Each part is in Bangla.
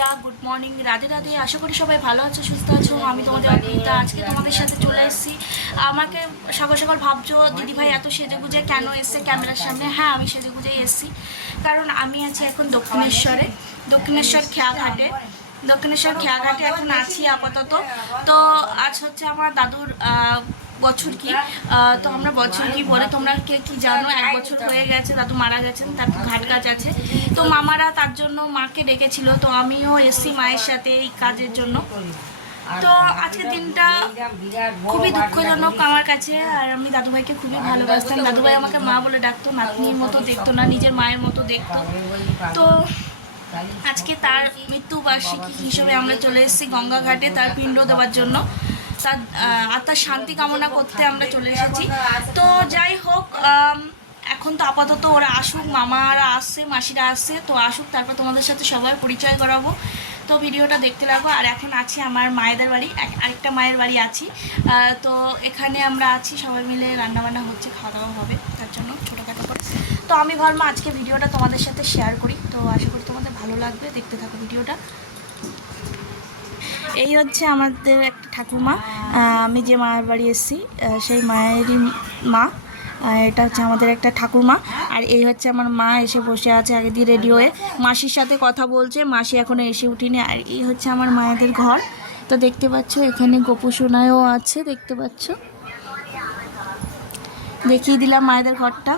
বন্ধুরা, গুড মর্নিং, রাধে রাধে। আশা করি সবাই ভালো আছো, সুস্থ আছো। আমি তোমাদের অর্পিতা। আজকে তোমাদের সাথে চলে এসেছি। আমাকে সকাল সকাল ভাবছো দিদিভাই এত সেজে গুজে কেন এসছে ক্যামেরার সামনে। হ্যাঁ, আমি সেজে গুজেই এসেছি, কারণ আমি আছি এখন দক্ষিণেশ্বর খেয়াঘাটে। এখন আছি আপাতত। তো আজ হচ্ছে আমার দাদুর বছর কি। তো আমরা বছর কি বলে তোমরা কে কি জানো, 1 বছর হয়ে গেছে দাদু মারা গেছেন। তারপর ঘাট কাজ আছে, তো মামারা তার জন্য মাকে ডেকেছিল, তো আমিও এসছি মায়ের সাথে এই কাজের জন্য। তো আজকের দিনটা খুবই দুঃখজনক আমার কাছে। আর আমি দাদুভাইকে খুবই ভালোবাসতাম। দাদুভাই আমাকে মা বলে ডাকতো, নাতনির মতো দেখতো না, নিজের মায়ের মতো দেখতো। তো আজকে তার মৃত্যুবার্ষিকী হিসেবে আমরা চলে এসেছি গঙ্গা ঘাটে তার পিণ্ড দেওয়ার জন্য। তার আত্মার শান্তি কামনা করতে আমরা চলে এসেছি। তো যাই হোক, এখন তো আপাতত ওরা আসুক, মামারা আসছে, মাসিরা আসছে, তো আসুক, তারপর তোমাদের সাথে সবার পরিচয় করাবো। তো ভিডিওটা দেখতে লাগো। আর এখন আছি আমার মায়েদের বাড়ি, আরেকটা মায়ের বাড়ি আছি। তো এখানে আমরা আছি, সবাই মিলে রান্নাবান্না হচ্ছে, খাওয়া দাওয়া হবে, তার জন্য ছোটোখাটো করে। তো আমি ভাবলাম আজকে ভিডিওটা তোমাদের সাথে শেয়ার করি। তো আশা করি তোমাদের ভালো লাগবে, দেখতে থাকো ভিডিওটা। এই হচ্ছে আমাদের একটা ঠাকুমা। আমি যে মায়ের বাড়ি এসেছি সেই মায়েরই মা। এটা হচ্ছে আমাদের একটা ঠাকুরমা। আর এই হচ্ছে আমার মা, এসে বসে আছে আগে দিয়ে রেডি হয়ে, মাসির সাথে কথা বলছে। মাসি এখনও এসে উঠিনি। আর এই হচ্ছে আমার মায়েদের ঘর। তো দেখতে পাচ্ছ এখানে গোপু সোনায়ও আছে, দেখতে পাচ্ছ। দেখিয়ে দিলাম মায়েদের ঘরটা,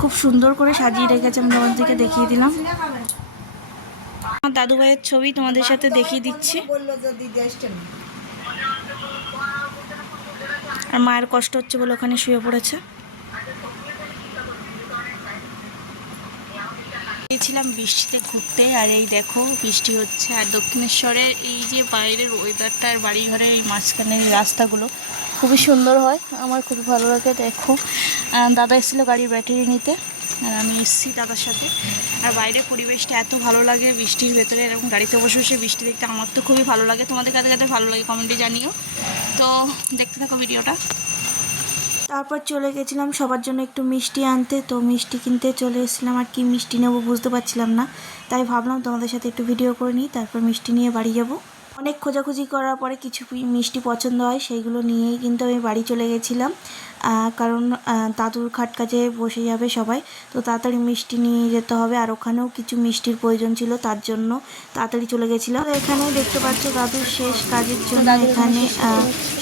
খুব সুন্দর করে সাজিয়ে রেখেছে। আমি তোমাদেরকে দেখিয়ে দিলাম। আমার দাদু ভাইয়ের ছবি তোমাদের সাথে দেখিয়ে দিচ্ছি। আর মায়ের কষ্ট হচ্ছে বলে ওখানে শুয়ে পড়েছে। গিয়েছিলাম বৃষ্টিতে ঘুরতে, আর এই দেখো বৃষ্টি হচ্ছে। আর দক্ষিণেশ্বরের এই যে বাইরের ওয়েদারটা আর বাড়িঘরের এই মাঝখানের রাস্তাগুলো খুবই সুন্দর হয়, আমার খুব ভালো লাগে। দেখো দাদা এসেছিলো গাড়ির ব্যাটারি নিতে, আর আমি এসেছি দাদার সাথে। আর বাইরের পরিবেশটা এত ভালো লাগে বৃষ্টির ভেতরে, এরকম গাড়িতে বসে বসে বৃষ্টি দেখতে আমার তো খুবই ভালো লাগে। তোমাদের কাছে কাছে ভালো লাগে কমেন্টে জানিও। তো দেখতে থাকো ভিডিওটা। তারপর চলে গেছিলাম সবার জন্য একটু মিষ্টি আনতে। তো মিষ্টি কিনতে চলে এসেছিলাম, আর কি মিষ্টি নেবো বুঝতে পারছিলাম না, তাই ভাবলাম তোমাদের সাথে একটু ভিডিও করে নিই, তারপর মিষ্টি নিয়ে বাড়ি যাব। অনেক খোঁজাখুঁজি করার পরে কিছু মিষ্টি পছন্দ হয়, সেইগুলো নিয়েই কিন্তু আমি বাড়ি চলে গেছিলাম। কারণ দাদুর খাট কাজে বসে যাবে সবাই, তো তাড়াতাড়ি মিষ্টি নিয়ে যেতে হবে। আর ওখানেও কিছু মিষ্টির প্রয়োজন ছিল, তার জন্য তাড়াতাড়ি চলে গেছিলাম। এখানে দেখতে পাচ্ছ দাদুর শেষ কাজের জন্য এখানে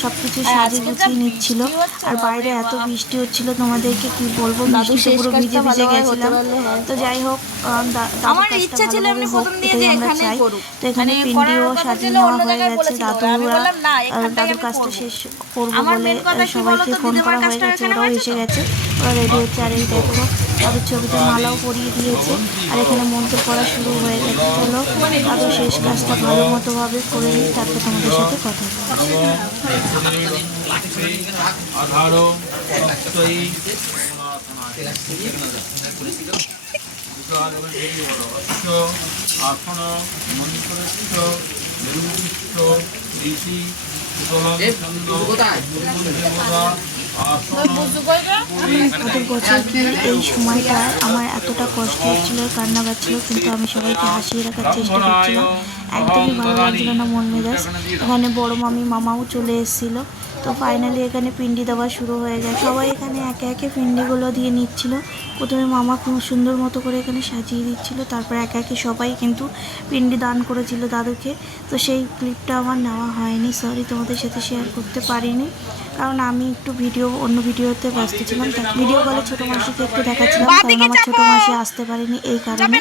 সব কিছু সাজিয়ে গুছিয়ে নিচ্ছিল। আর বাইরে এত বৃষ্টি হচ্ছিল, তোমাদেরকে কি বলবো, বৃষ্টিতে পুরো ভিজে ভিজে গেছিলাম। তো যাই হোক, আমার ইচ্ছা ছিল এমনি প্রথম দিয়ে যে এখানে করব। তো এখানে পিন্ডিও সাজিয়ে নেওয়া হয়ে গেছে। দাদুর কাজটা শেষ করবো বলে সবাইকে ফোন করা হয়ে গেছে, ওরাও এসে গেছে, ওরা রেডি হচ্ছে। আর এই দেখো দাদুর ছবিতে মালাও পরিয়ে দিয়েছে, আর এখানে মন্ত্র পড়া শুরু হয়ে গেছে। চলো দাদুর শেষ কাজটা ভালো মতোভাবে করে নিই, তারপর তোমাদের সাথে কথা এই সময়টা আমার এতটা কষ্ট হচ্ছিল, কান্না পাচ্ছিল, কিন্তু আমি সবাইকে হাসিয়ে রাখার চেষ্টা করছিলাম। একদমই ভালো লাগছিল না মন মেজাজ। এখানে বড় মামি মামাও চলে এসেছিলো। তো ফাইনালি এখানে পিন্ডি দেওয়া শুরু হয়ে যায়, সবাই এখানে একে একে পিন্ডিগুলো দিয়ে নিচ্ছিল। প্রথমে মামা খুব সুন্দর মতো করে এখানে সাজিয়ে দিচ্ছিল, তারপর একে একে সবাই কিন্তু পিন্ডি দান করেছিল দাদুকে। তো সেই ক্লিপটা আমার নেওয়া হয়নি, সরি, তোমাদের সাথে শেয়ার করতে পারিনি, কারণ আমি একটু অন্য ভিডিওতে ব্যস্ত ছিলাম। ভিডিও কলে ছোটো মাসিকে একটু দেখাচ্ছিলাম, কারণ আমার ছোটো মাসি আসতে পারেনি এই কারণে।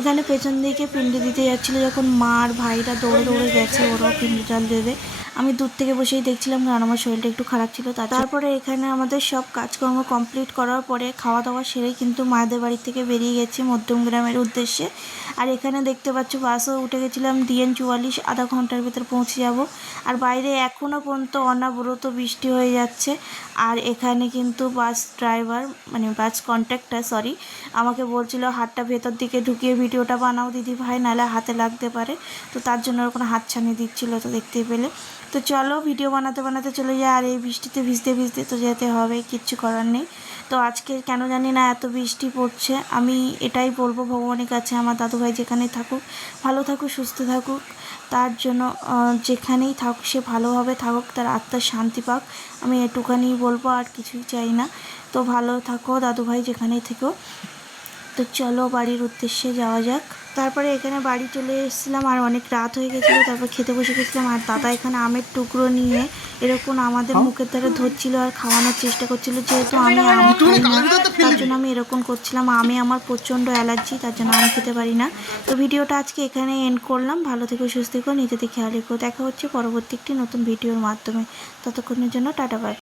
এখানে পেছন দিকে পিন্ডি দিতে যাচ্ছিলো, যখন মা আর ভাইরা দৌড়ে দৌড়ে গেছে ওরাও পিন্ডি জল দেবে। আমি দূর থেকে বসেই দেখছিলাম, কারণ আমার শরীরটা একটু খারাপ ছিল। তারপরে এখানে আমাদের সব কাজকর্ম কমপ্লিট করার পরে খাওয়া দাওয়া সেরেই কিন্তু মায়েদের বাড়ি থেকে বেরিয়ে গেছি মধ্যম গ্রামের উদ্দেশ্যে। আর এখানে দেখতে পাচ্ছ বাসও উঠে গেছিলাম, DN44, আধা ঘন্টার ভিতর পৌঁছে যাব। আর বাইরে এখনও পর্যন্ত অনবরত বৃষ্টি হয়ে যাচ্ছে। আর এখানে কিন্তু বাস ড্রাইভার, মানে বাস কন্ট্রাক্টর, সরি, আমাকে বলছিল হাতটা ভেতর দিকে ঢুকিয়ে ভিডিওটা বানাও দিদি ভাই, নাহলে হাতে লাগতে পারে। তো তার জন্য ওখানে হাত ছানিয়ে দিচ্ছিলো, তো দেখতেই পেলে। তো তো চলো ভিডিও বানাতে বানাতে চলে যায়, আর এই বৃষ্টিতে ভিজতে ভিজতে তো যেতে হবে, কিচ্ছু করার নেই। তো আজকে কেন জানি না এত বৃষ্টি পড়ছে। আমি এটাই বলবো ভগবানের কাছে, আমার দাদুভাই যেখানেই থাকুক ভালো থাকুক, সুস্থ থাকুক, তার জন্য যেখানেই থাকুক সে ভালোভাবে থাকুক, তার আত্মার শান্তি পাক, আমি এটুখানি বলবো, আর কিছুই চাই না। তো ভালো থাকো দাদুভাই যেখানেই থেকো। তো চলো বাড়ির উদ্দেশ্যে যাওয়া যাক। তারপরে এখানে বাড়ি চলে এসেছিলাম, আর অনেক রাত হয়ে গেছিলো, তারপর খেতে বসে গেছিলাম। আর দাদা এখানে আমের টুকরো নিয়ে এরকম আমাদের মুখের ধারে ধরছিল আর খাওয়ানোর চেষ্টা করছিল, যেহেতু আমি আম খাই না তার জন্য আমি এরকম করছিলাম। আমি আমার প্রচণ্ড অ্যালার্জি, তার জন্য আম খেতে পারি না। তো ভিডিওটা আজকে এখানে এন্ড করলাম। ভালো থেকো, সুস্থ থেকো, নিজেদের খেয়াল রেখো। দেখা হচ্ছে পরবর্তী একটি নতুন ভিডিওর মাধ্যমে। ততক্ষণের জন্য টাটা বাই।